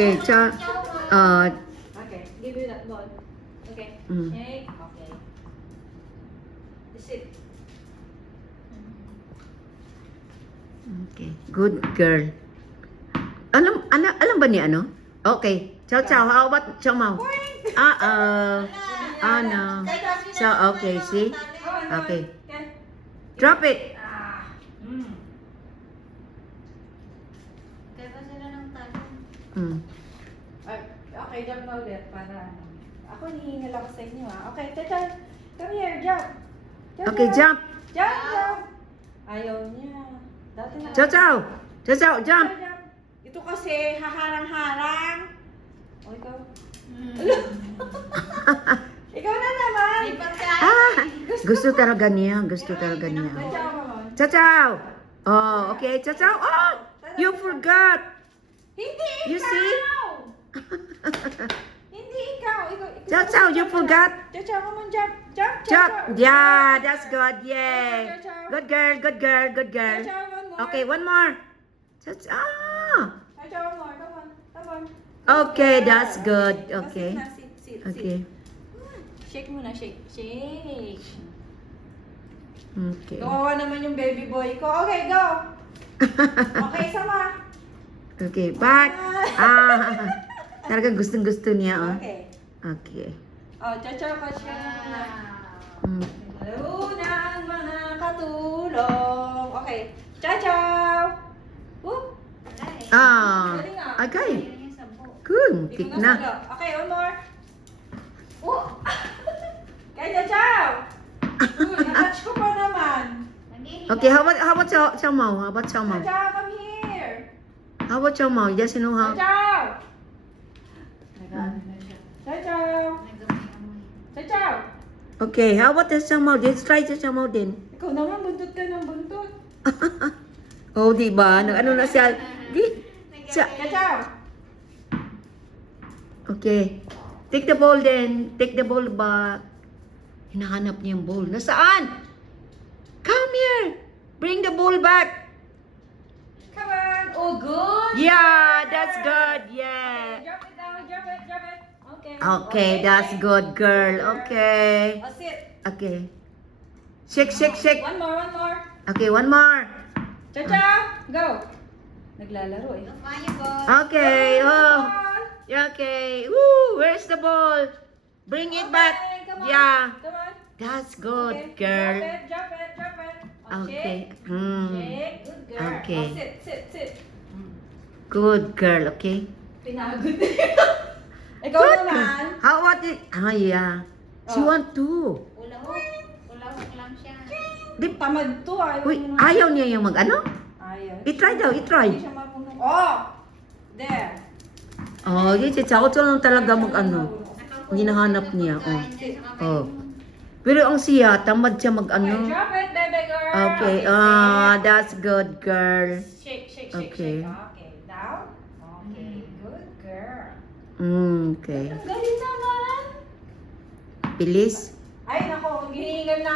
Okay, cha. Okay, give you that ball. Okay. Mm. Shake. Okay. Sit. Okay, good girl. Alam ba ni ano? Okay. Chow chow, how about chow mau? Oh no. So, okay, see? Okay. Drop it. Kaya pa sila ng tanong. Mm. Okay, jump na ulit para ano. Ako nihingal ako sa inyo Okay, Tata, come here, jump. Okay, jump. Jump. Ayaw niya. Dati na. Chow chow. Chow chow, jump. Ito kasi haharang-harang. O, ikaw. Ikaw na naman. Lipat ka. Gusto talaga niya. Gusto talaga niya. Tata, mamon. Chow chow. Oh, okay. Chow chow. Oh, you forgot. Hindi ikaw! You see? Hindi ikaw. Chow chow, you forgot. Chow, come on, jump. Jump. Jump. Yeah, that's good. Yay. Good girl, good girl, good girl. Chow, one more. Okay, one more. Chow chow. Chow, one more. Come on. Okay, that's good. Okay. Sit. Okay. Shake muna, shake. Okay. Kawawa naman yung baby boy ko. Okay, go. Okay, sama. Okay, back. Talagang gustong-gusto niya, oh. Okay. Okay. Oh, chow pa siya. Mm. Luna ang mga katulong. Okay. Chow. Whoop. Okay. Ayun yung sampo. Good. Di Kick mo na. salo. Okay, one more. Kaya chow. Natouch ko pa naman. Okay, how about chow mau? How about chow mau? Chow, come here. How about chow mau? Yes, you know how? Chow. Chow. Chow. Okay, how about the chow mau? Let's try the chow mau din. Ikaw naman, buntot ka ng buntot. Oh, di ba? Ano na siya? Siya. Chow. Okay. Take the ball then. Take the ball back. Hinahanap niya yung ball. Nasaan? Come here. Bring the ball back. Come on. Oh, good. Yeah, that's good. Yeah. Drop it down. Drop it. Okay. Okay, that's good, girl. Okay. Oh, sit. Okay. Shake. One more. Okay, one more. Chow. Go. Naglalaro eh. Kaya po. Okay. Oh. Okay. Woo, where's the ball? Bring it back. Come on. Yeah. Come on. That's good, Okay, girl. Drop it. Oh, Okay. Shake. Hmm. Shake. Good girl. Okay. Oh, sit. Good girl, okay? Pinagod Ikaw Good naman. girl. How about it? Yeah. She Oh. want to. Ulawak lang siya. Tamad to. Uy, ayaw niya yung mag-ano? Ayaw. I-try daw, i-try. Hindi siya marunong. Oh! There. Oh, yun si Chow Chow lang talaga mag-ano. Hinahanap niya, oh. Oh. Pero ang siya, tamad siya Okay, mag-ano. drop it, baby girl. Okay, sit. that's good, girl. Shake. Okay. Okay, down. Okay, good girl. Okay. Ang galing naman. Bilis. Ay, nako, hinihingal na